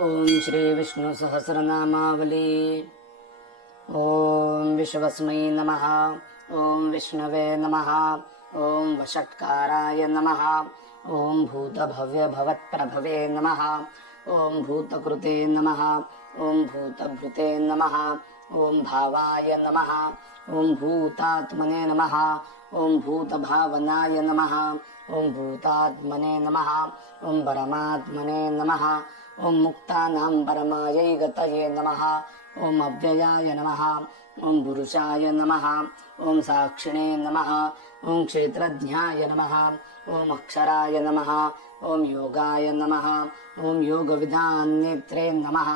ओम श्री विष्णु सहस्रनामावली। ओम विश्वस्मै नमः। ओम विष्णवे नमः। ओम वषट्काराय नमः। ओम भूतभव्य भवत्प्रभवे नमः। ओम भूतकृते नमः। ओम भूतभृते नमः। ओम भावाय नमः। ओम भूतात्मने नमः। ओम भूतभावनाय नमः। ओम भूतात्मने नमः। ओम परमात्मने नमः। ओम मुक्तानां परमायै गतये नमः। ओम अव्ययाय नमः। ओम पुरुषाय नमः। ओम साक्षिणे नमः। ओम क्षेत्रज्ञाय नमः। ओम अक्षराय नमः। ओम योगाय नमः। ओम योगविधान्नेत्रे नमः।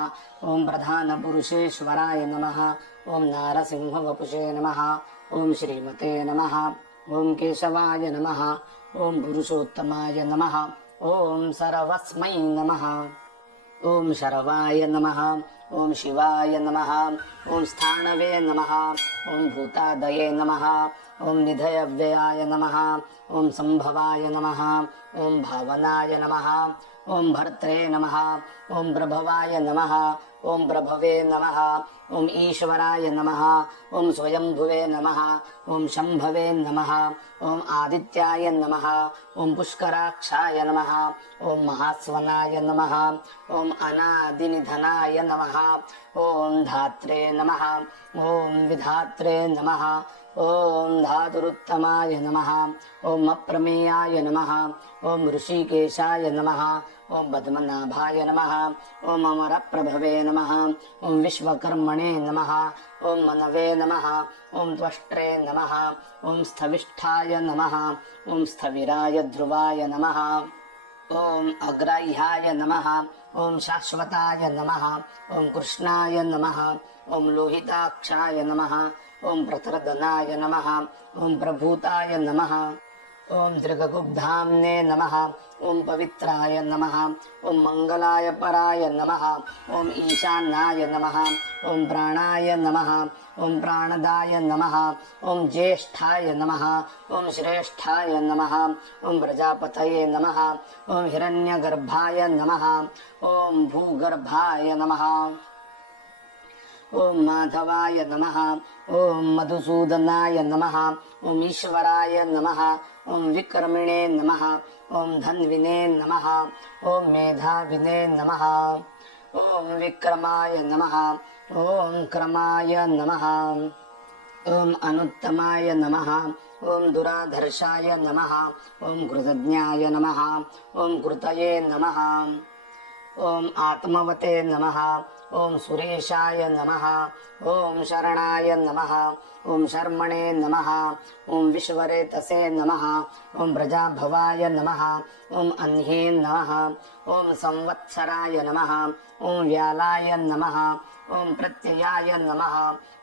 ओम प्रधानपुरुषेश्वराय नमः। ओम नारसिंहवपुषे नमः। ओम श्रीमते नमः। ओम केशवाय नमः। ओम पुरुषोत्तमाय नमः। ओम सर्वस्मै नमः। ओम शरवाय नमः। ओम शिवाय नमः। ओम स्थाणवे नमः। ओम भूतादये नमः। ओम निधयव्ययाय नमः। ओम संभवाय नमः। ओम भावनाय नमः। ओम भर्त्रे नमः। ओम प्रभवाय नमः। ओम प्रभवे नमः। ओम ईश्वराय नमः। ओम स्वयंभुवे नमः। ओम शंभवे नमः। ओम आदित्याय नमः। ओम पुष्कराक्षाय नमः। ओम महास्वनाय नमः। ओम अनादिनिधनाय नमः। ओम धात्रे नमः। ओम विधात्रे नमः। ओम धातुरुत्तमाय नमः। ओम अप्रमेयाय नमः। ओम ऋषिकेशाय नमः। ओम पद्मनाभाय नमः। ओम अमरप्रभवे नमः। ओम विश्वकर्मणे नमः। ओम मनवे नमः। ओम त्वष्ट्रे नमः। ओम स्थविष्ठाय नमः। ओम स्थविराय ध्रुवाय नमः। ओम अग्राह्याय नमः। ओम शाश्वताय नमः। ओम कृष्णाय नमः। ओम लोहिताक्षाय नमः। ओम प्रतरदनाय नमः। ओम प्रभूताय नमः। ओम दृगगुब्धाम्ने नमः। ओम पवित्राय नमः। ओम मंगलाय पराय नमः। ओम ईशानाय नमः। ओम प्राणाय नमः। ओम प्राणदाय नमः। ओम ज्येष्ठाय नमः। ओम श्रेष्ठाय नमः। ओम प्रजापतये नमः। ओम हिरण्यगर्भाय नमः। ओम भूगर्भाय नमः। ओम माधवाय नमः। ओम मधुसूदनाय नमः। ओम ईश्वराय नमः। ओम विक्रमिणे नमः। ओम धन्विने नमः। ओम मेधाविने नमः। ओम विक्रमाय नमः। ओम क्रमाय नमः। ओम अनुत्तमाय नमः। ओम दुराधर्षाय नमः। ओम कृतज्ञाय नमः। ओम कृतये नमः। ओम आत्मवते नमः। ओम सुरेशाय नमः। ओम शरणाय नमः। ओम शर्मणे नमः। ओम विश्वरेतसे नमः। ओम प्रजाभवाय नमः। ओम अन्ये नमः। ओम संवत्सराय नमः। ओम व्यालाय नमः। ओम प्रत्ययाय नमः।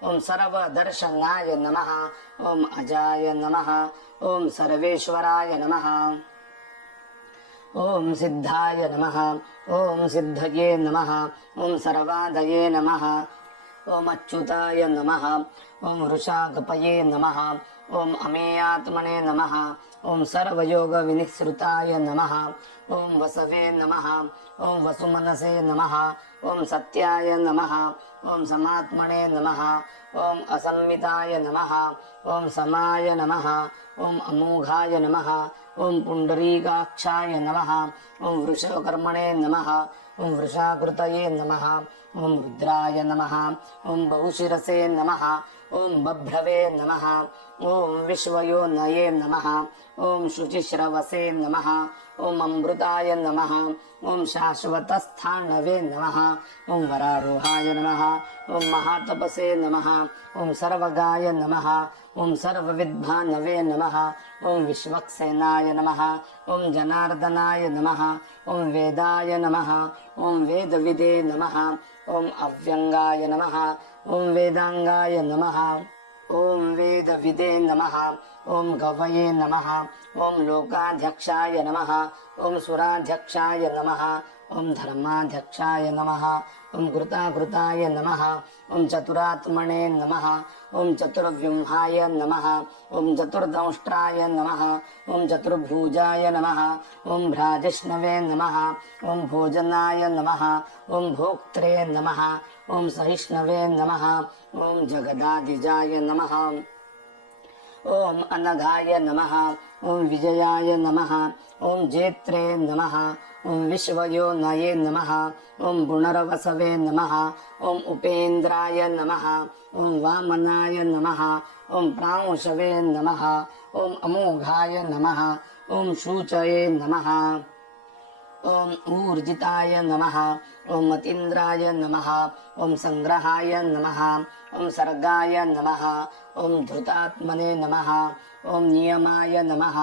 ओम सर्वदर्शनाय नमः। ओम अजाय नमः। ओम सर्वेश्वराय नमः। ओम सिद्धाय नमः। ओम सिद्धये नमः। ओम सर्वादये नमः। ओम अच्युताय नमः। ओम वृषाकपये नमः। ओम अमेयात्मने नमः। ओम सर्वयोगविनिःसृताय नमः। ओम वसवे नमः। ओम वसुमनसे नमः। ओम सत्याय नमः। ओम समात्मने नमः। ओम असंमिताय नमः। ओम समाय नमः। ओम अमोघाय नमः। ओम पुंडरीकाक्षाय नमः। ओम वृषकर्मणे नमः। ओम वृषाकृतये नमः। ओम रुद्राय नमः। ओम बहुशिरसे नमः। ओम बभ्रवे नमः। ओम विश्वयोनये नमः। ओम शुचिश्रवसे नमः। ओम अमृताय नमः। ओम शाश्वतस्थानवे नमः। ओम वरारोहाय नमः। ओम महातपसे नमः। ओम सर्वगाय नमः। ओम सर्वविद्भानवे नमः। ओम विश्वक्सेनाय नमः। ओम जनार्दनाय नमः। ओम वेदाय नमः। ओम वेदविदे नमः। ओम अव्यंगाय नमः। ओम वेदांगाय नमः। ओम वेदविदे नमः। ओम गवये नमः। ओम लोकाध्यक्षाय नमः। ओम सुराध्यक्षाय नमः। ओम धर्माध्यक्षाय नमः ओम कृताकृताय नमः ओम चतुरात्मने नमः ओम चतुर्व्यूहाय नमः ओम चतुर्दंष्ट्राय नमः ओम चतुर्भुजाय नमः ओम भ्राजिष्णवे नमः ओम भोजनाय नमः ओम भोक्त्रे नमः ओम सहिष्णवे नमः ओम जगदादिजाय नमः ओम अनघाय नमः ओम विजयाय नमः ओम जेत्रे नमः ओम विश्वयोनये नमः ओम पुनर्वसवे नमः ओम उपेन्द्राय नमः ओम वामनाय नमः ओम प्रांशवे नमः ओम अमोघाय नमः ओम शूचये नमः ओम ऊर्जिताय नमः ओम मतीन्द्राय नमः ओम संग्रहाय नमः ओम सर्गाय नमः ओम धृतात्मने नमः ओम नियमाय नमः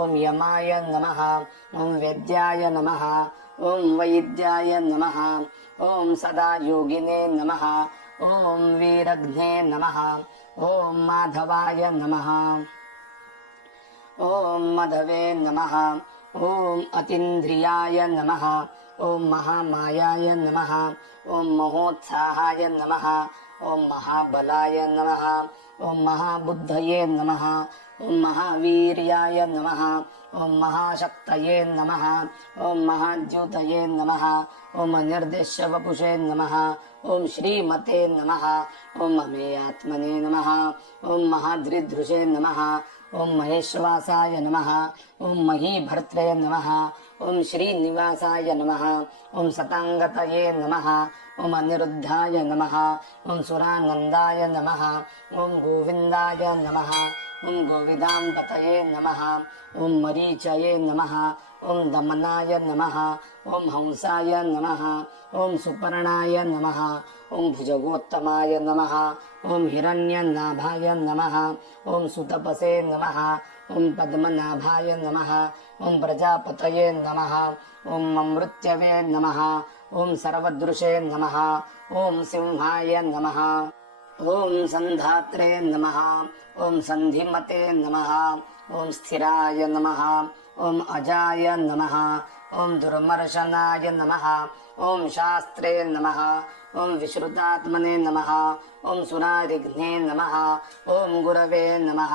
ओम यमाय नमः ओम वेद्याय नमः ओम वैद्याय नमः ओम सदा योगिने नमः ओम वीरघ्ने नमः ओम माधवाय नमः ओम मधवे नमः ओम अतीन्द्रियाय नमः ओम महामायाय नमः ओम महोत्साहाय नमः ओम महाबलाय नमः ओम महाबुद्धये नमः ओम महावीर्याय नमः ओम महाशक्तये नमः ओम महाद्युतये नमः ओम निर्देश्य वपुषे नमः ओम श्रीमते नमः ओम अमेयात्मने नमः ओम महाद्रिदृशे नमः ओम महेश्वासाय नमः ओम महीभर्त्रे नमः ओम श्रीनिवासाय नमः ओम सतांगतये नमः ओम अनिरुद्धाय नमः ओम सुरानंदाय नमः ओम गोविंदाय नमः ओम गोविदांपतये नमः ओम मरीचये नमः ओम दमनाय नमः ओम हंसाय नमः ओम सुपर्णाय नमः ओम भुजगोत्तमाय नमः ओम हिरण्यनाभाय नमः ओम सुतपसे नमः ओम पद्मनाभाय नमः ओम प्रजापतये नमः ओम अमृत्यवे नमः ओम सर्वदृशे नमः ओम सिंहाय नमः ओम संधात्रे नमः ओम संधिमते नमः ओम स्थिराय नमः ओम अजाय नमः ओम दुर्मर्शनाय नमः ओम शास्त्रे नमः ओम विश्रुतात्मने नमः ओम सुरारिघ्ने नमः ओम गुरवे नमः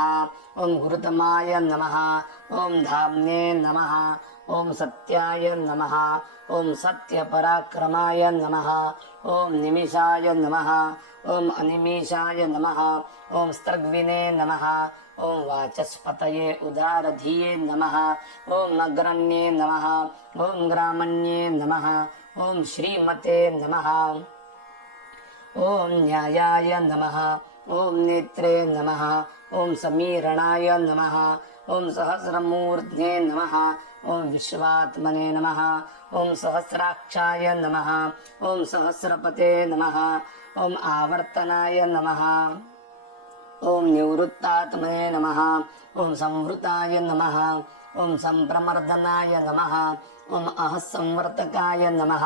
ओम गुरुतमाय नमः ओम धाम्ने नमः ओम सत्याय नमः ओम सत्यपराक्रमाय नमः ओम निमिषाय नमः ओम अनिमिषाय नमः ओम स्त्रग्विने नमः ओम वाचस्पतये उदारधिये नमः ओम अग्रण्ये नमः ओम ग्रामण्ये नमः ओम श्रीमते नमः ओम न्यायाय नमः ओम नेत्रे नमः ओम समीरणाय नमः ओम सहस्रमूर्ध्ने नमः ओम विश्वात्मने नमः ओम सहस्राक्षाय नमः ओम सहस्रपते नमः ओम आवर्तनाय नमः ओम निवृत्तात्मने नमः ओम संवृताय नमः ओम संप्रमर्दनाय नमः ओम अहस्संवर्तकाय नमः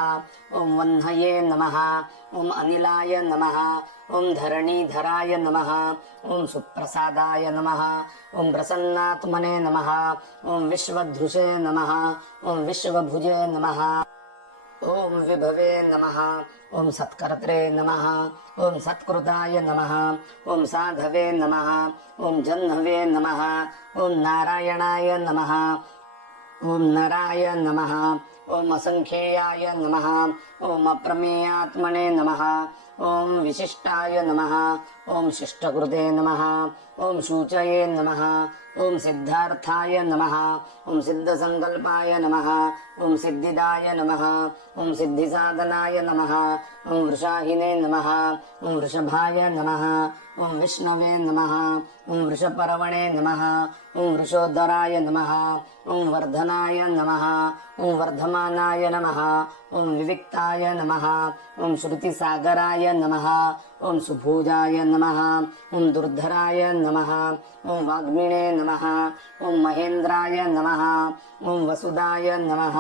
ओम वह्नये नमः ओम अनिलाय नमः ओम धरणीधराय नमः ओम सुप्रसादाय नमः ओम प्रसन्नात्मने नमः ओम विश्वधृषे नमः ओम विश्वभुजे नमः ओम विभवे नमः ओम सत्कर्त्रे नमः ओम सत्कृताय नमः ओम साधवे नमः ओम जह्नवे नमः ओम नारायणाय नमः ओम नराय नमः ओम असंख्येयाय नमः ओम अप्रमेयात्मने नमः ओम विशिष्टाय नमः ओम शिष्टकृते नमः ओम शूचये नमः ओम सिद्धार्थाय नमः ओम सिद्धसंकल्पाय नमः ओम सिद्धिदाय नमः ओम सिद्धिसाधनाय नमः ओम वृषाहिने नमः ओम वृषभाय नमः ओम विष्णवे नमः ओम वृषपर्वणे नमः ओम वृषोदराय नमः ओम वर्धनाय नमः ओम वर्धमानाय नमः ओम विविक्ताय नमः ओम श्रुतिसागराय नमः ओम सुभुजाय नमः ओम दुर्धराय नमः ओम वाग्मिणे नमः ओम महेन्द्राय नमः ओम वसुदाय नमः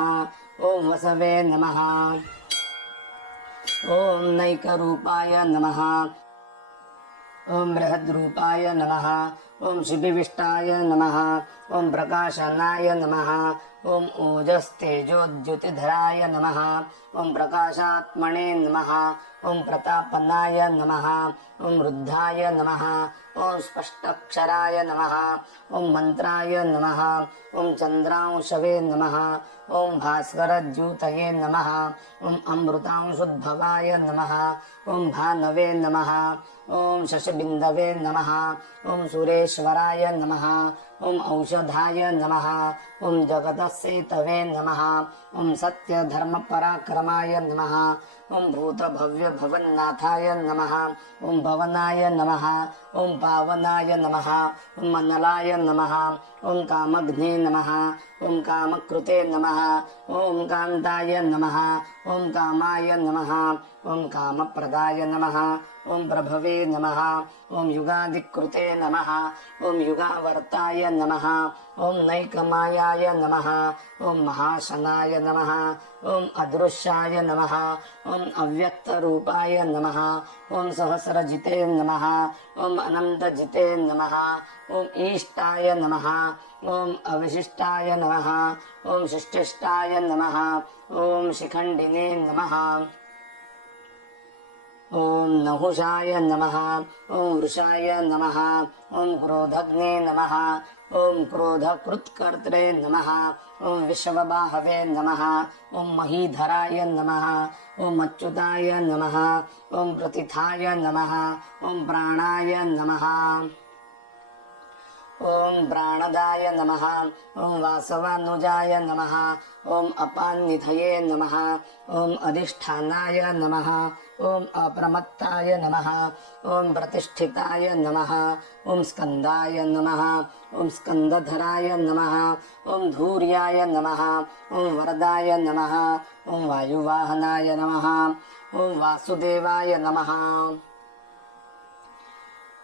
ओम वसवे नमः ओम नैकरूपाय नमः ओम बृहद्रूपाय नमः। ओम शिबिविष्टाय नमः। ओम प्रकाशनाय नमः। ओम ओजस्तेजोद्युतिधराय नमः। ओम प्रकाशात्मने नमः। ओम प्रतापनाय नमः। ओम रुद्धाय नमः। ओम स्पष्टक्षराय नमः। ओम मंत्राय नमः। ओम चंद्रांशवे नमः। ओम भास्करद्यूतये नमः। ओम अमृतांशुद्भवाय नमः। ओम भानवे नमः। ओम शशबिंदवे नमः। ओम सुरेश्वराय नमः। ओम औषधाय नमः। ओम जगतसेतवे नमः। ओम सत्यधर्मपराक्रमाय नमः। ओम भूतभव्यभवन्नाथाय नमः। ओम भवनाय नमः। ओम पावनाय नमः। ओम मनलाय नमः। ओम कामग्ने नमः। ओम कामकृते नमः। ओम कान्ताय नमः। ओम कामाय नमः। ओम कामप्रदाय नमः। ओम प्रभवे नमः। ओम युगादिकृते नमः। ओम युगावर्ताय नमः। ओम नैकमायाय नमः। ओम महाशनाय नमः। ओम अदृश्याय नमः। ओम अव्यक्तरूपाय नमः। ओम सहस्रजिते नमः। ओम अनन्तजिते नमः। ओम ईष्टाय नमः। ओम अविशिष्टाय नमः। ओम शिष्टिष्टाय नमः। ओम शिखण्डिने नमः। ओम नहुषाय नमः। ओम वृषाय नमः। ओम क्रोधग्ने नमः। ओम क्रोधकृत्कर्त्रे नमः। ओम विश्वबाहवे नमः। ओम महीधराय नमः। ओम अच्युताय नमः। ओम प्रतिथाय नमः। ओम प्राणाय नमः। ओम प्राणदाय नमः। ओम वासवानुजाय नमः। ओम अपान्निधये नमः। ओम अधिष्ठानाय नमः। ओम अप्रमत्ताय नमः। ओम प्रतिष्ठिताय नमः। ओम स्कंदाय नमः। ओम स्कंदधराय नमः। ओम धूर्याय नमः। ओम वरदाय नमः। ओम वायुवाहनाय नमः। ओम वासुदेवाय नमः।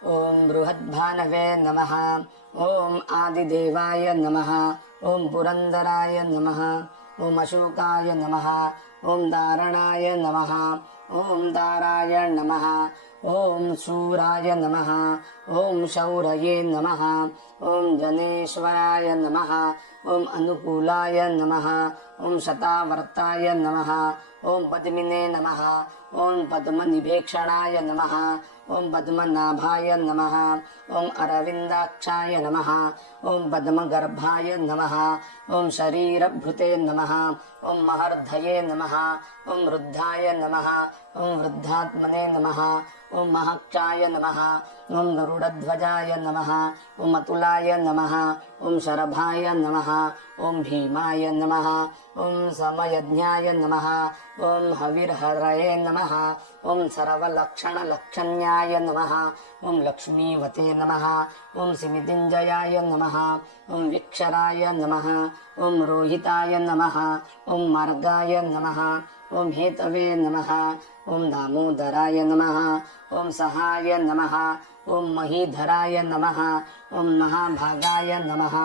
ओम बृहद्भानवे नमः। ओम आदिदेवाय नमः। ओम पुरंदराय नमः। ओम अशोकाय नमः। ओम दारणाय नमः। ओम दाराय नमः। ओम शूराय नमः। ओम शौरये नमः। ओम जनेश्वराय नमः। ओम अनुकूलाय नमः। ओम शतावर्ताय नमः। ओम पद्मिने नमः। ओम पद्मनिभेक्षणाय नमः। ओम पद्मनाभाय नमः। ओम अरविंदाक्षाय नमः। ओम पद्मगर्भाय नमः। ओम शरीरभृते नमः। ओम महर्धये नमः। ओम रुद्धाय नमः। ओम वृद्धात्मने नमः। ओम महक्षाय नमः। ओम गरुडध्वजाय नमः। ओम अतुलाय नमः। ओम शरभाय नमः। ओम भीमाय नमः। ओम समयज्ञाय नमः। ओम हविर्हरये नमः। ओम सर्वलक्षणलक्षण्याय नमः। ओम लक्ष्मीवते नमः। ओम सिमितिञ्जयाय नमः। ओम विक्षराय नमः। ओम रोहिताय नमः। ओम मार्गाय नमः। ओम हेतवे नमः। ओम दामोदराय नमः। ओम सहाय नमः। ओम महीधराय नमः। ओम महाभागाय नमः।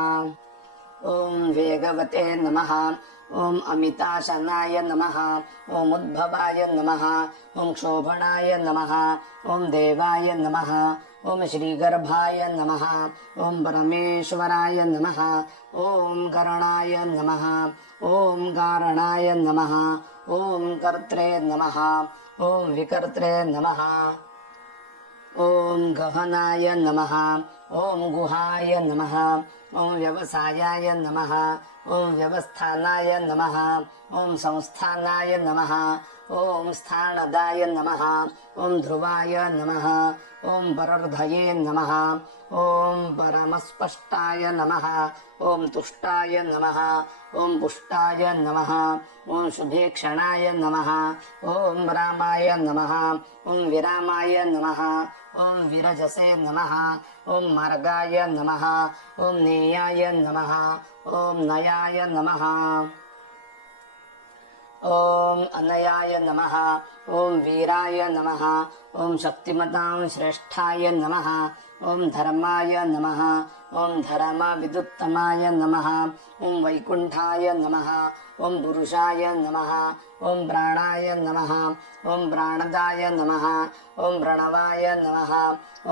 ओम वेगवते नमः। ओम अमिताशनाय नमः। ओम उद्भवाय नमः। ओम क्षोभणाय नमः। ओम देवाय नमः। ओम श्रीगर्भाय नमः। ओम परमेश्वराय नमः। ओम करणाय नमः। ओम कारणाय नमः। ओम कर्त्रे नमः। ओम विकर्त्रे नमः। ओम गहनाय नमः। ओम गुहाय नमः। ओम व्यवसायाय नमः। ओम व्यवस्थानाय नमः। ओम संस्थानाय नमः। ओम स्थानदाय नमः। ओम ध्रुवाय नमः। ओम परर्धये नमः। ओम परमस्पष्टाय नमः। ओम तुष्टाय नमः। ओम पुष्टाय नमः। ओम शुभेक्षणाय नमः। ओम रामाय नमः। ओम विरामाय नमः। ओम विरजसे नमः। ओम मार्गाय नमः। ओम नेयाय नमः। ओम नयाय नमः। ॐ अनयाय नमः। ॐ वीराय नमः। ॐ शक्तिमतां श्रेष्ठाय नमः। ॐ धर्माय नमः। ॐ धर्मविदुत्तमाय नमः। ॐ वैकुण्ठाय नमः। ॐ पुरुषाय नमः। ॐ प्राणाय नमः। ॐ प्राणदाय नमः। ॐ प्रणवाय नमः।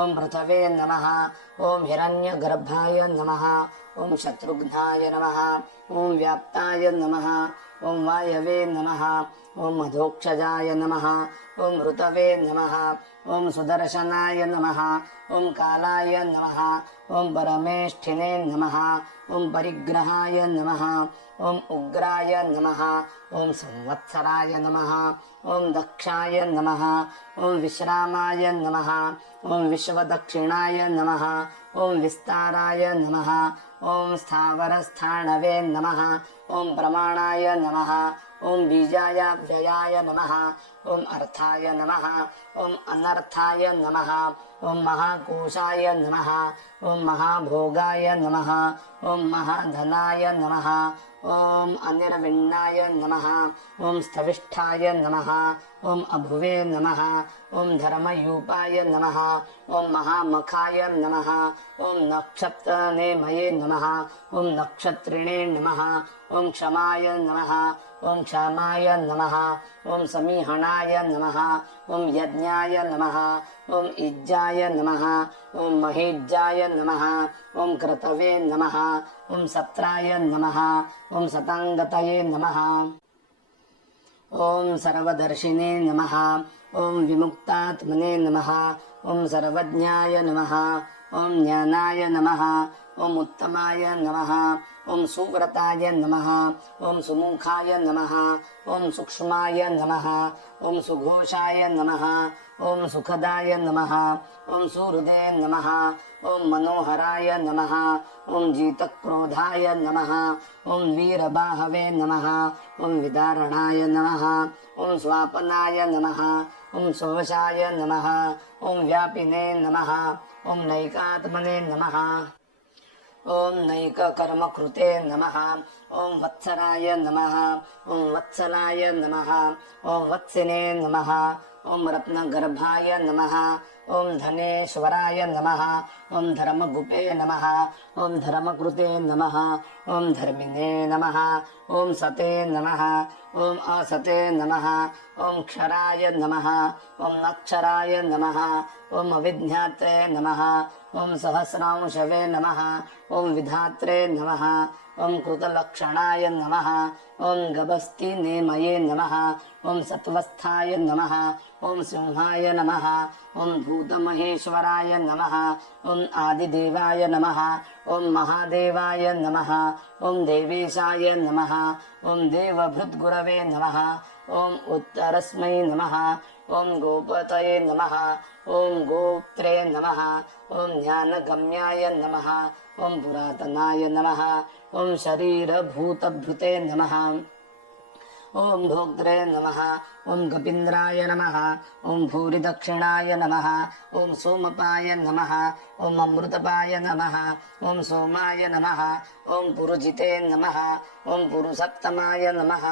ॐ पृथवे नमः। ॐ हिरण्यगर्भाय नमः। ॐ शत्रुघ्नाय नमः। ॐ व्याप्ताय नमः। ॐ वायवे नमः। ॐ मधोक्षजाय नमः। ॐ ऋतवे नमः। ॐ सुदर्शनाय नमः। ॐ कालाय नमः। ॐ परमेष्ठिने नमः। ॐ परिग्रहाय नमः। ॐ उग्राय नमः। ॐ संवत्सराय नमः। ॐ दक्षाय नमः। ॐ विश्रामाय नमः। ॐ विश्वदक्षिणाय नमः। ॐ विस्ताराय नमः। ॐ स्थावरस्थाणवे नमः। ॐ प्रमाणाय नमः। ॐ बीजाय व्ययाय नमः। ॐ अर्थाय नमः। ॐ अनर्थाय नमः। ॐ महाकोशाय नमः। ॐ महाभोगाय नमः। ॐ महाधनाय नमः। ॐ अनिर्विण्णाय नमः। ॐ स्थविष्ठाय नमः। ॐ अभुवे नमः। ॐ धर्मयूपाय नमः। ॐ महामखाय नमः। ॐ नक्षत्रनेमये नमः। ॐ नक्षत्रिणे नमः। ॐ क्षमाय नमः। ॐ क्षमाय नमः। ॐ समीहणाय नमः। ॐ यज्ञाय नमः। ॐ इज्जाय नमः। ॐ महेज्जाय नमः। ॐ क्रतवे नमः। ॐ सत्राय नमः। ॐ सताङ्गतये नमः। ॐ सर्वदर्शिने नमः। ॐ विमुक्तात्मने नमः। ॐ सर्वज्ञाय नमः। ॐ ज्ञानाय नमः। ॐ उत्तमाय नमः। ॐ सुव्रताय नमः। ॐ सुमुखाय नमः। ॐ सूक्ष्माय नमः। ॐ सुघोषाय नमः। ॐ सुखदाय नमः। ॐ सुहृदे नमः। ॐ मनोहराय नमः। ॐ जितक्रोधाय नमः। ॐ वीरबाहवे नमः। ॐ विदारणाय नमः। ॐ स्वापनाय नमः। ॐ सोषाय नमः। ॐ व्यापिने नमः। ॐ नैकात्मने नमः। ॐ नैककर्मकृते नमः। ॐ वत्सराय नमः। ॐ वत्सलाय नमः। ॐ वत्सिने नमः। ॐ रत्नगर्भाय नमः। ॐ धनेश्वराय नमः। ॐ धर्मगुपे नमः। ॐ धर्मकृते नमः। ॐ धर्मिणे नमः। ॐ सते नमः। ॐ असते नमः। ॐ क्षराय नमः। ॐ नक्षराय नमः। ॐ अविज्ञात्रे नमः। ॐ सहस्रांशवे नमः। ॐ विधात्रे नमः। ॐ कृतलक्षणाय नमः। ॐ गभस्तिनेमये नमः। ॐ सत्वस्थाय नमः। ॐ सिंहाय नमः। ॐ भूतमहेश्वराय नमः। ॐ आदिदेवाय नमः। ॐ महादेवाय नमः। ॐ देवेशाय नमः। ॐ देवभृद्गुरवे नमः। ॐ उत्तरस्मै नमः। ॐ गोपतये नमः। ॐ गोप्त्रे नमः। ॐ ज्ञानगम्याय नमः। ॐ पुरातनाय नमः। ॐ शरीरभूतभृते नमः। ॐ भोक्त्रे नमः। ॐ कपीन्द्राय नमः। ॐ भूरिदक्षिणाय नमः। ॐ सोमपाय नमः। ॐ अमृतपाय नमः। ॐ सोमाय नमः। ॐ पुरुजिते नमः। ॐ पुरुषोत्तमाय नमः।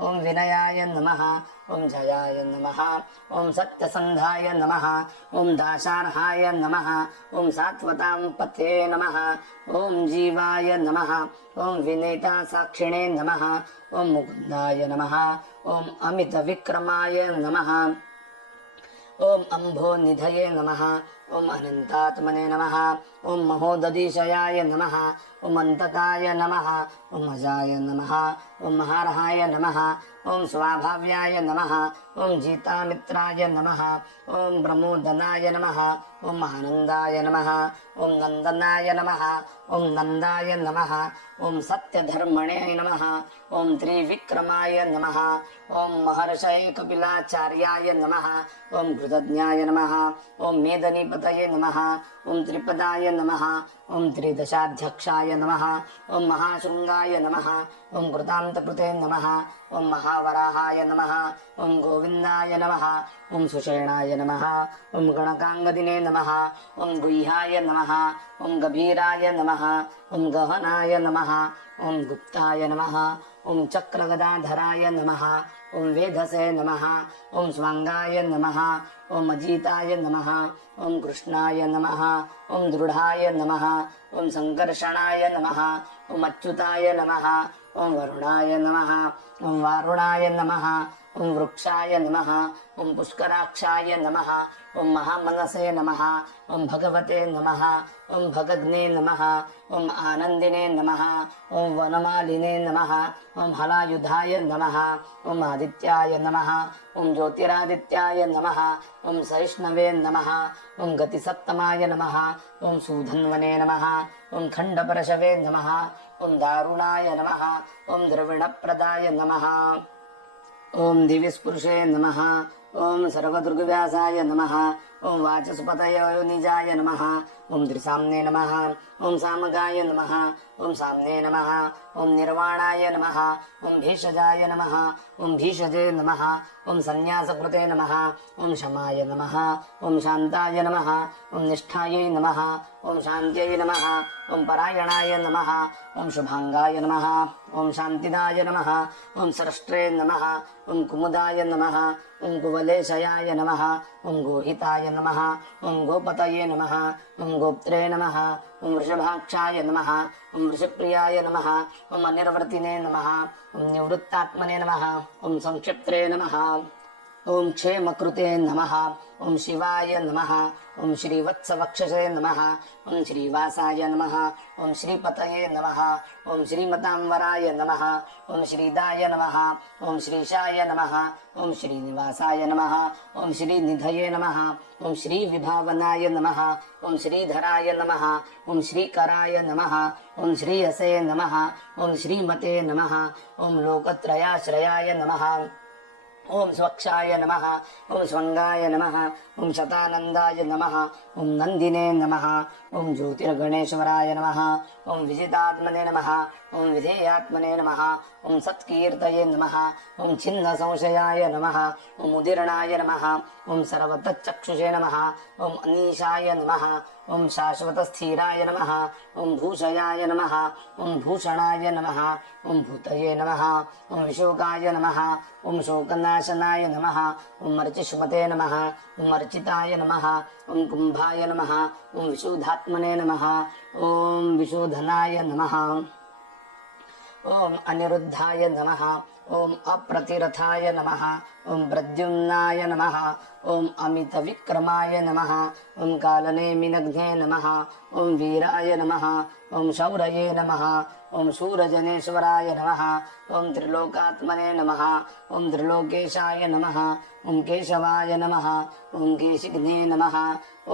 ॐ विनयाय नमः। ॐ जयाय नमः। ॐ सत्यसन्धाय नमः। ॐ दाशार्हाय नमः। ॐ सात्वतां पथे नमः। ॐ जीवाय नमः। ॐ विनेता साक्षिणे नमः। ॐ मुकुन्दाय नमः। ॐ अमितविक्रमाय नमः। ॐ अम्भोनिधये नमः। ॐ अनन्तात्मने नमः। ॐ महोदधिशयाय नमः। ॐ अन्तकाय नमः। ॐ अजाय नमः। ॐ महार्हाय नमः। ॐ स्वाभाव्याय नमः। ॐ जीतामित्राय नमः। ॐ प्रमोदनाय नमः। ॐ आनन्दाय नमः। ॐ नन्दनाय नमः। ॐ नन्दाय नमः। ॐ सत्यधर्मणे नमः। ॐ त्रिविक्रमाय नमः। ॐ महर्षये कपिलाचार्याय नमः। ॐ कृतज्ञाय नमः। ॐ मेदनीपतये नमः। ॐ त्रिपदाय नमः। ॐ त्रिदशाध्यक्षाय नमः। ॐ महाशृङ्गाय नमः। ॐ कृतान्तकृते नमः। ॐ महावराहाय नमः। ॐ गोविन्दाय नमः। ॐ सुषेणाय नमः। ॐ गणकाङ्गदिने नमः। ॐ गुह्याय नमः। ॐ गभीराय नमः। ॐ गहनाय नमः। ॐ गुप्ताय नमः। ॐ चक्रगदाधराय नमः। ॐ वेधसे नमः ॐ स्वाङ्गाय नमः ॐ अजिताय नमः ॐ कृष्णाय नमः ॐ दृढाय नमः ॐ सङ्कर्षणाय नमः ॐ अच्युताय नमः ॐ वरुणाय नमः ॐ वारुणाय नमः ॐ वृक्षाय नमः ॐ पुष्कराक्षाय नमः ॐ महामनसे नमः ॐ भगवते नमः ॐ भगग्ने नमः ॐ आनन्दिने नमः ॐ वनमालिने नमः ॐ हलायुधाय नमः ॐ आदित्याय नमः ॐ ज्योतिरादित्याय नमः ॐ सहिष्णवे नमः ॐ गतिसप्तमाय नमः ॐ सूधन्वने नमः ॐ खण्डपरशवे नमः ॐ दारुणाय नमः ॐ द्रविणप्रदाय नमः ॐ दिविस्पुरुषे नमः ॐ सर्वदुर्गव्यासाय नमः ॐ वाचस्पतये निजाय नमः ॐ त्रिसाम्ने नमः ॐ सामगाय नमः ॐ साम्ने नमः ॐ निर्वाणाय नमः ॐ भीषजाय नमः ॐ भीषजे नमः ॐ संन्यासकृते नमः ॐ शमाय नमः ॐ शान्ताय नमः ॐ निष्ठायै नमः ॐ शान्त्यै नमः ॐ परायणाय नमः ॐ शुभाङ्गाय नमः ॐ शान्तिदाय नमः ॐ सरष्ट्रे नमः ॐ कुमुदाय नमः ॐ कुवलेशयाय नमः ॐ गोहिताय नमः ॐ गोपतये नमः ॐ गोप्त्रे नमः ॐ वृषभाक्षाय नमः ॐ वृषप्रियाय नमः ॐ अनिर्वर्तिने नमः ॐ निवृत्तात्मने नमः ॐ संक्षिप्त्रे नमः ॐ क्षेमकृते नमः ॐ शिवाय नमः ॐ श्रीवत्सवक्षसे नमः ॐ श्रीवासाय नमः ॐ श्रीपतये नमः ॐ श्रीमतांवराय नमः ॐ श्रीदाय नमः ॐ श्रीशाय नमः ॐ श्रीनिवासाय नमः ॐ श्रीनिधये नमः ॐ श्रीविभावनाय नमः ॐ श्रीधराय नमः ॐ श्रीकराय नमः ॐ श्रीयसे नमः ॐ श्रीमते नमः ॐ लोकत्रयाश्रयाय नमः ॐ स्वक्षाय नमः ॐ स्वङ्गाय नमः ॐ शतानन्दाय नमः ॐ नन्दिने नमः ॐ ज्योतिर्गणेश्वराय नमः ॐ विजितात्मने नमः ॐ विधेयात्मने नमः ॐ सत्कीर्तये नमः ॐ छिन्नसंशयाय नमः ॐ उदीर्णाय नमः ॐ सर्वतच्चक्षुषे नमः ॐ अनीशाय नमः ॐ शाश्वतस्थिराय नमः ॐ भूषयाय नमः ॐ भूषणाय नमः ॐ भूतये नमः ॐ विशोकाय नमः ॐ शोकनाशनाय नमः ॐ अर्चिष्मते नमः ॐ अर्चिताय नमः ॐ कुम्भाय नमः ॐ विशुद्धात्मने नमः ॐ विशोधनाय नमः ॐ अनिरुद्धाय नमः ॐ अप्रतिरथाय नमः ॐ प्रद्युम्नाय नमः ॐ अमितविक्रमाय नमः ॐ कालनेमिनघ्ने नमः ॐ वीराय नमः ॐ शौरये नमः ॐ शूरजनेश्वराय नमः ॐ त्रिलोकात्मने नमः ॐ त्रिलोकेशाय नमः ॐ केशवाय नमः ॐ केशिघ्ने नमः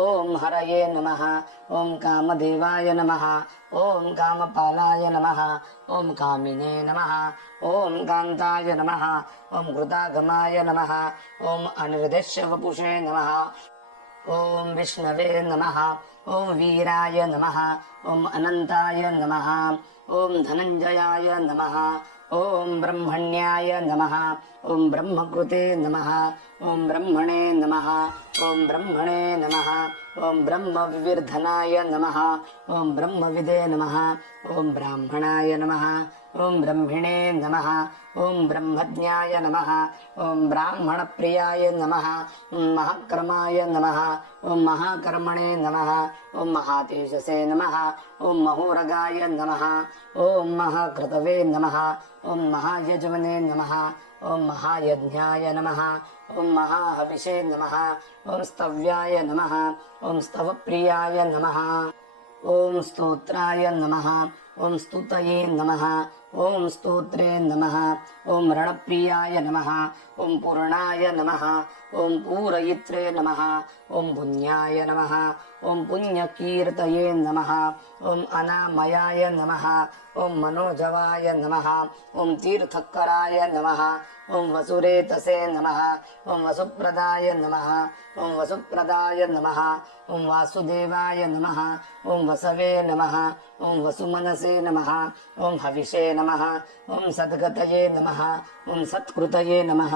ॐ हरये नमः ॐ कामदेवाय नमः ॐ कामपालाय नमः ॐ कामिने नमः ॐ कान्ताय नमः ॐ कृतागमाय नमः ॐ अनिर्देश्य वपुषे नमः ॐ विष्णवे नमः ॐ वीराय नमः ॐ अनन्ताय नमः ॐ धनञ्जयाय नमः ॐ ब्रह्मण्याय नमः ॐ ब्रह्मकृते नमः ॐ ब्रह्मणे नमः ॐ ब्रह्मणे नमः ॐ ब्रह्मविवर्धनाय नमः ॐ ब्रह्मविदे नमः ॐ ब्राह्मणाय नमः ॐ ब्रह्मिणे नमः ॐ ब्रह्मज्ञाय नमः ॐ ब्राह्मणप्रियाय नमः ॐ महाक्रमाय नमः ॐ महाकर्मणे नमः ॐ महातेजसे नमः ॐ महोरगाय नमः ॐ महाक्रतवे नमः ॐ महायजवने नमः ॐ महायज्ञाय नमः ॐ महाहविषे नमः ॐ स्तव्याय नमः ॐ स्तवप्रियाय नमः ॐ स्तोत्राय नमः ॐ स्तुतये नमः ॐ स्तोत्रे नमः ॐ रणप्रियाय नमः ॐ पूर्णाय नमः ॐ पूरयित्रे नमः ॐ पुण्याय नमः ॐ पुण्यकीर्तये नमः ॐ अनामयाय नमः ॐ मनोजवाय नमः ॐ तीर्थकराय नमः ॐ वसुरेतसे नमः ॐ वसुप्रदाय नमः ॐ वसुप्रदाय नमः ॐ वासुदेवाय नमः ॐ वसवे नमः ॐ वसुमनसे नमः ॐ हविषे नमः ॐ सद्गतये नमः ॐ सत्कृतये नमः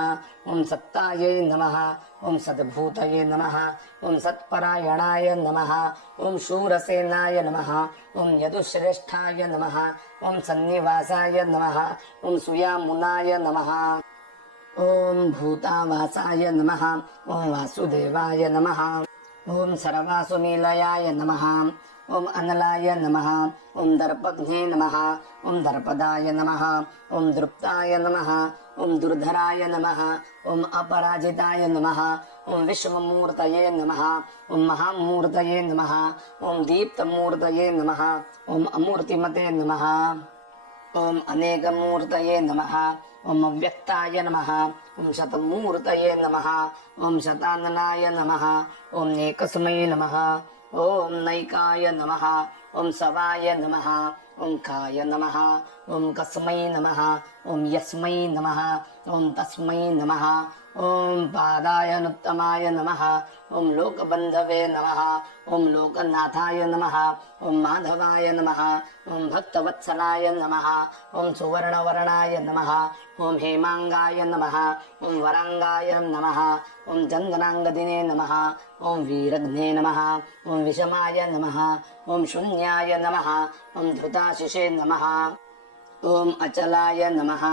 ॐ सत्तायै नमः ॐ सद्भूतये नमः ॐ सत्परायणाय नमः ॐ शूरसेनाय नमः ॐ यदुश्रेष्ठाय नमः ॐ सन्निवासाय नमः ॐ सुयामुनाय नमः ॐ भूतावासाय नमः ॐ वासुदेवाय नमः ॐ सरवासुनीलयाय नमः ॐ अनलाय नमः ॐ दर्पघ्ने नमः ॐ दर्पदाय नमः ॐ दृप्ताय नमः ॐ दुर्धराय नमः ॐ अपराजिताय नमः ॐ विश्वमूर्तये नमः ॐ महामूर्तये नमः ॐ दीप्तमूर्तये नमः ॐ अमूर्तिमते नमः ॐ अनेकमूर्तये नमः ॐ अव्यक्ताय नमः ॐ शतमूर्तये नमः ॐ शताननाय नमः ॐ एकस्मै नमः ॐ नैकाय नमः ॐ सवाय नमः ॐ काय नमः ॐ कस्मै नमः ॐ यस्मै नमः ॐ तस्मै नमः ॐ पादायनुत्तमाय नमः ॐ लोकबन्धवे नमः ॐ लोकनाथाय नमः ॐ माधवाय नमः ॐ भक्तवत्सलाय नमः ॐ सुवर्णवर्णाय नमः ॐ हेमाङ्गाय नमः ॐ वराङ्गाय नमः ॐ चन्दनाङ्गदिने नमः ॐ वीरघ्ने नमः ॐ विषमाय नमः ॐ शून्याय नमः ॐ धृताशिषे नमः ॐ अचलाय नमः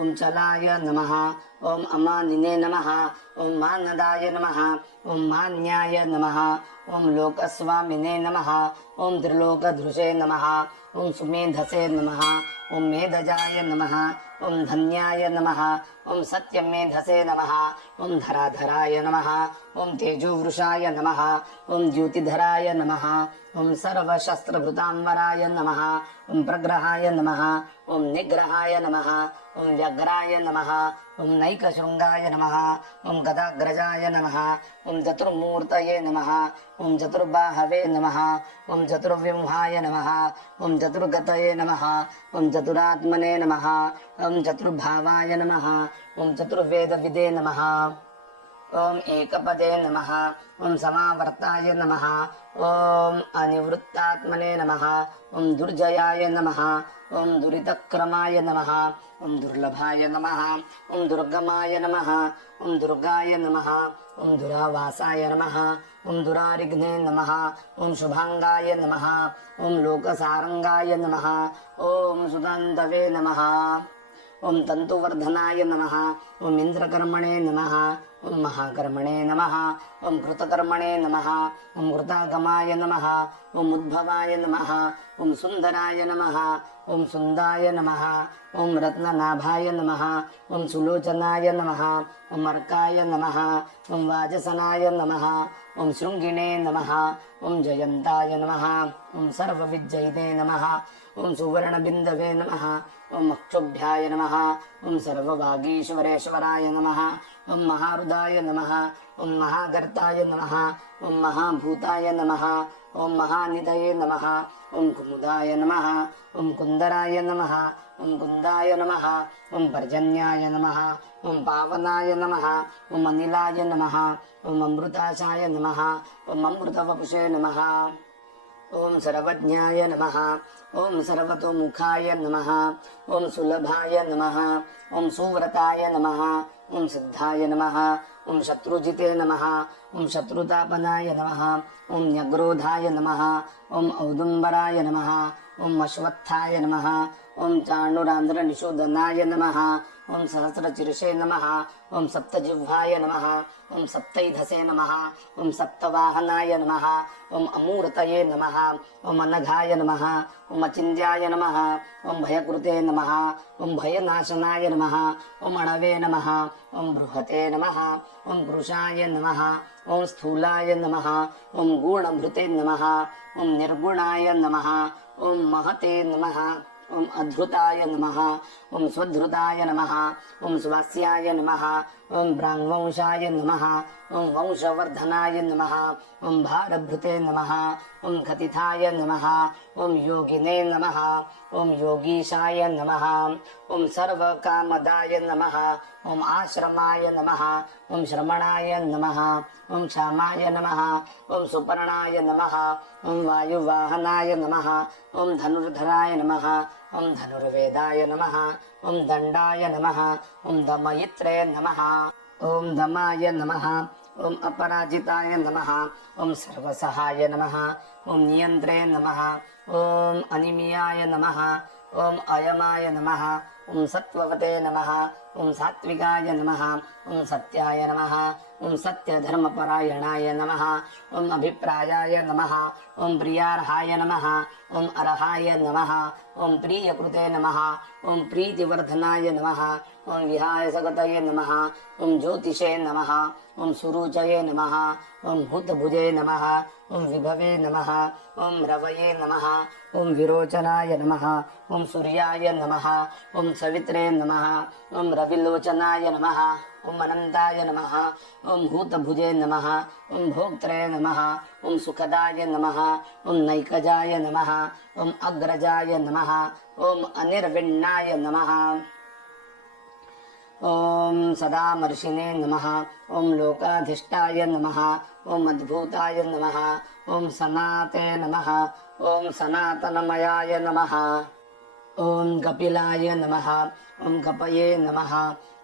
ॐ चलाय नमः ॐ अमानिने नमः ॐ मानदाय नमः ॐ मान्याय नमः ॐ लोकस्वामिने नमः ॐ त्रिलोकधृषे नमः ॐ सुमेधसे नमः ॐ मेधजाय नमः ॐ धन्याय नमः ॐ सत्यमेधसे नमः ॐ धराधराय नमः ॐ तेजोवृषाय नमः ॐ ज्योतिधराय नमः ॐ सर्वशस्त्रभृताम्बराय नमः ॐ प्रग्रहाय नमः ॐ निग्रहाय नमः ॐ व्यग्राय नमः ॐ नैकशृङ्गाय नमः ॐ गदाग्रजाय नमः ॐ चतुर्मूर्तये नमः ॐ चतुर्बाहवे नमः ॐ चतुर्व्यूहाय नमः ॐ चतुर्गतये नमः ॐ चतुरात्मने नमः ॐ चतुर्भावाय नमः ॐ चतुर्वेदविदे नमः ॐ एकपदे नमः ॐ समावर्ताय नमः ॐ अनिवृत्तात्मने नमः ॐ दुर्जयाय नमः ॐ दुरितक्रमाय नमः ॐ दुर्लभाय नमः ॐ दुर्गमाय नमः ॐ दुर्गाय नमः ॐ दुरावासाय नमः ॐ दुरारिघ्ने नमः ॐ शुभाङ्गाय नमः ॐ लोकसारङ्गाय नमः ॐ सुदान्तवे नमः ॐ तन्तुवर्धनाय नमः ॐ इन्द्रकर्मणे नमः ॐ महाकर्मणे नमः ॐ कृतकर्मणे नमः ॐ कृतागमाय नमः ॐ उद्भवाय नमः ॐ सुन्दराय नमः ॐ सुन्दाय नमः ॐ रत्ननाभाय नमः ॐ सुलोचनाय नमः ॐ अर्काय नमः ॐ वाजसनाय नमः ॐ शृङ्गिणे नमः ॐ जयन्ताय नमः ॐ सर्वविजयिते नमः ॐ सुवर्णबिन्दवे नमः ॐ अक्षुभ्याय नमः ॐ सर्ववागीश्वरेश्वराय नमः ॐ महारुदाय नमः ॐ महागर्ताय नमः ॐ महाभूताय नमः ॐ महानिधये नमः ॐ कुमुदाय नमः ॐ कुन्दराय नमः ॐ कुन्दाय नमः ॐ पर्जन्याय नमः ॐ पावनाय नमः ॐ अनिलाय नमः ॐ अमृताशाय नमः ॐ अमृतवपुषे नमः ॐ सर्वज्ञाय नमः ॐ सर्वतोमुखाय नमः ॐ सुलभाय नमः ॐ सुव्रताय नमः ॐ सिद्धाय नमः ॐ शत्रुजिते नमः ॐ शत्रुतापनाय नमः ॐ न्यग्रोधाय नमः ॐ औदुम्बराय नमः ॐ अश्वत्थाय नमः ॐ चाणुरान्द्रनिषूदनाय नमः ॐ सहस्रशीर्षे नमः ॐ सप्तजिह्वाय नमः ॐ सप्तैधसे नमः ॐ सप्तवाहनाय नमः ॐ अमूर्तये नमः ॐ अनघाय नमः ॐ अचिन्त्याय नमः ॐ भयकृते नमः ॐ भयनाशनाय नमः ॐ अणवे नमः ॐ बृहते नमः ॐ पुरुषाय नमः ॐ स्थूलाय नमः ॐ गुणभृते नमः ॐ निर्गुणाय नमः ॐ महते नमः ॐ अधृताय नमः ॐ स्वधृताय नमः ॐ स्वास्याय नमः ॐ ब्राह्मवंशाय नमः ॐ वंशवर्धनाय नमः ॐ भारभृते नमः ॐ खतिथाय नमः ॐ योगिने नमः ॐ योगीशाय नमः ॐ सर्वकामदाय नमः ॐ आश्रमाय नमः ॐ श्रमणाय नमः ॐ क्षामाय नमः ॐ सुपर्णाय नमः ॐ वायुवाहनाय नमः ॐ धनुर्धराय नमः ॐ धनुर्वेदाय नमः ॐ दण्डाय नमः ॐ दमयित्रे नमः ॐ दमाय नमः ॐ अपराजिताय नमः ॐ सर्वसहाय नमः ॐ नियन्त्रे नमः ॐ अनिमियाय नमः ॐ अयमाय नमः ॐ सत्त्ववते नमः ఓం సాత్వికాయ నమః ఓం సత్యాయ నమః ఓం సత్యధర్మపరాయణాయ నమః ఓం అభిప్రాయాయ నమః ఓం ప్రియార్హాయ నమః ఓం అర్హాయ నమః ఓం ప్రియకృతే నమః ఓం ప్రీతివర్ధనాయ నమః ఓం విహాయసగతయే నమః ఓం జ్యోతిషే నమః ఓం సురుచయే నమః ఓం హుతభుజే నమః ఓం విభవే నమః ఓం రవయే నమః ఓం విరోచనాయ నమః ఓం సూర్యాయ నమః ఓం సవిత్రే నమః ఓం రవిలోచనాయ నమః ఓం అనంతాయ నమః ఓం హూతభుజే నమః ఓం భోక్త్రే నమః ఓం సుఖదాయ నమః ఓం నైకజాయ నమః ఓం అగ్రజాయ నమః ఓం అనిర్విణ్ణాయ నమః ఓం సదామర్షిణే నమః ఓం లోకాధిష్టాయ నమః ఓం అద్భుతాయ నమః ఓం సనాతే నమః ఓం సనాతనమయాయ నమః ఓం కపిలాయ నమః ఓం కపయే నమః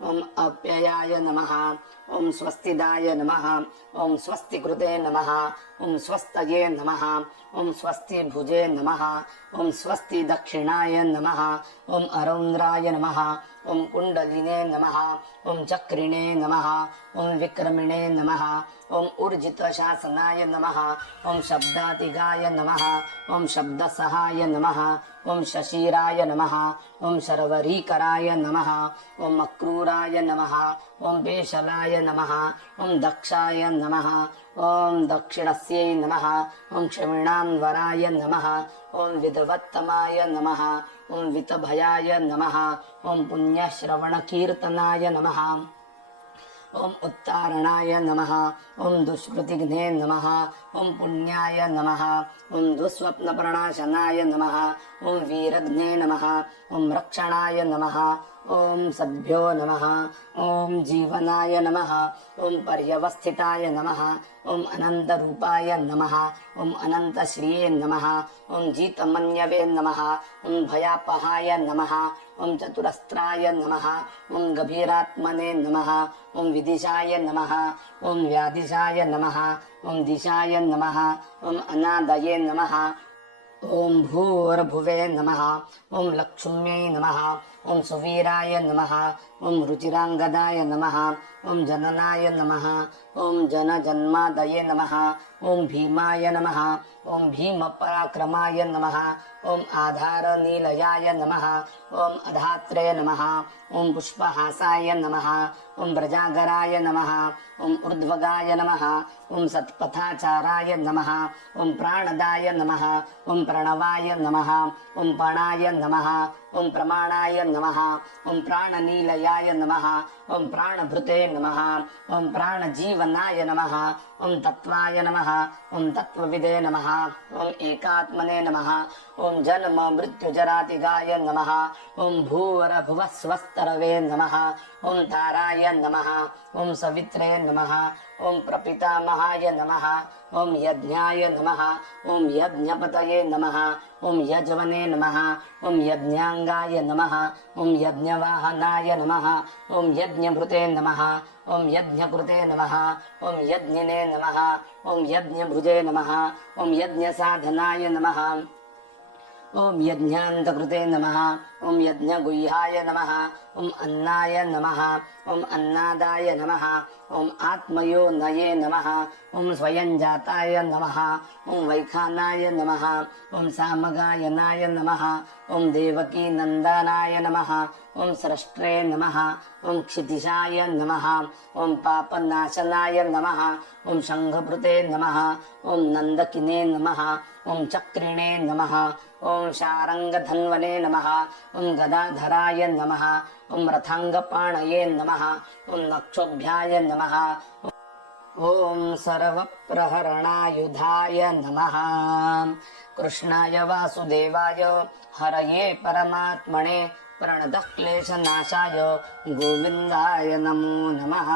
ఓం అప్యయాయ నమః ఓం స్వస్తిదాయ నమః ఓం స్వస్తికృతే నమః ఓం స్వస్తయే నమః ఓం స్వస్తి భుజే నమః ఓం స్వస్తి దక్షిణాయ నమః ఓం అరౌంద్రాయ నమః ఓం కుండలినే నమః ఓం చక్రిణే నమః ఓం విక్రమిణే నమః ఓం ఊర్జితశాసనాయ నమః ఓం శబ్దాతిగాయ నమః ఓం శబ్దసహాయ నమః ఓం శశీరాయ నమః ఓం శర్వరీకరాయ నమః ఓం అక్రూరాయ నమః ఓం పేషలాయ నమః ఓం దక్షాయ నమః ఓం దక్షిణస్యై నమః ఓం క్షమిణాన్వరాయ నమః ఓం విధవత్తమాయ నమః ఓం వితభయాయ నమః ఓం పుణ్యశ్రవణకీర్తనాయ నమః ఓం ఉత్తారణాయ నమః ఓం దుష్కృతిఘ్నే నమః ఓం పుణ్యాయ నమః ఓం దుస్వప్నప్రణాశనాయ నమః ఓం వీరఘ్నే నమః ఓం రక్షణాయ నమః ఓం సద్భ్యో నమః ఓం జీవనాయ నమః ఓం పర్యవస్థితాయ నమః ఓం అనంతరూపాయ నమః ఓం అనంతశ్రియే నమః ఓం జీతమన్యవే నమః ఓం భయాపహాయ నమః ఓం చతురస్త్రాయ నమః ఓం గభీరాత్మనే నమః ఓం విదిశాయ నమః ఓం వ్యాధిశాయ నమః ఓం దిశాయ నమః ఓం అనాదయే నమః ఓం భూర్భువే నమః ఓం లక్ష్మ్యై నమః ఓం సువీరాయ నమః ఓం రుచిరాంగదాయ నమః ఓం జననాయ నమః ఓం జనజన్మాదయే నమః ఓం భీమాయ నమః ఓం భీమపరాక్రమాయ నమః ఓం ఆధారనీలయాయ నమః ఓం అధాత్రే నమః ఓం పుష్పహాసాయ నమః ఓం వ్రజాగరాయ నమః ఓం ఊర్ధ్వగాయ నమః ఓం సత్పథాచారాయ నమః ఓం ప్రాణదాయ నమః ఓం ప్రణవాయ నమః ఓం పణాయ నమః ఓం ప్రమాణాయ నమః ఓం ప్రాణనీలయాయ నమః ఓం ప్రాణభృతే నమః ఓం ప్రాణజీవనాయ నమః ఓం తత్వాయ నమః ఓం తత్వవిదే నమః ఓం ఏకాత్మనే నమః ఓం జన్మ మృత్యుజరాతిగాయ నమః ఓం భూవరభువస్వస్తరవే నమః ఓం తారాయ నమః ఓం సవిత్రే నమః ఓం ప్రపితామహాయ నమః ఓం యజ్ఞాయ నమః ఓం యజ్ఞపతయే నమః ఓం యజ్వనే నమః ఓం యజ్ఞాంగాయ నమః ఓం యజ్ఞవాహనాయ నమః ఓం యజ్ఞభృతే నమః ఓం యజ్ఞకృతే నమః ఓం యజ్ఞినే నమః ఓం యజ్ఞభుజే నమః ఓం యజ్ఞసాధనాయ నమః ఓం యజ్ఞాంతకృతే నమః ఓం యజ్ఞగుహ్యాయ నమః ఓం అన్నాయ నమః ఓం అన్నాదాయ నమః ఓం ఆత్మయోనయే నమః ఓం స్వయంజాతాయ నమః ఓం వైఖానాయ నమః ఓం సామగాయనాయ నమః ఓం దేవకీనందనాయ నమః ఓం స్రష్ట్రే నమః ఓం క్షితిశాయ నమః ఓం పాపనాశనాయ నమః ఓం శంఖభృతే నమః ఓం నందకినే నమః ఓం చక్రిణే నమః ఓం శారంగధన్వనే నమః ఓం గదాధరాయ నమః ఓం రథాంగపాణయే నమః ఓం నక్షోభ్యాయ నమః ఓం సర్వప్రహరణాయుధాయ నమః కృష్ణాయ వాసుదేవాయ హరయే పరమాత్మనే ప్రణతః క్లేశనాశాయ గోవిందాయ నమో నమః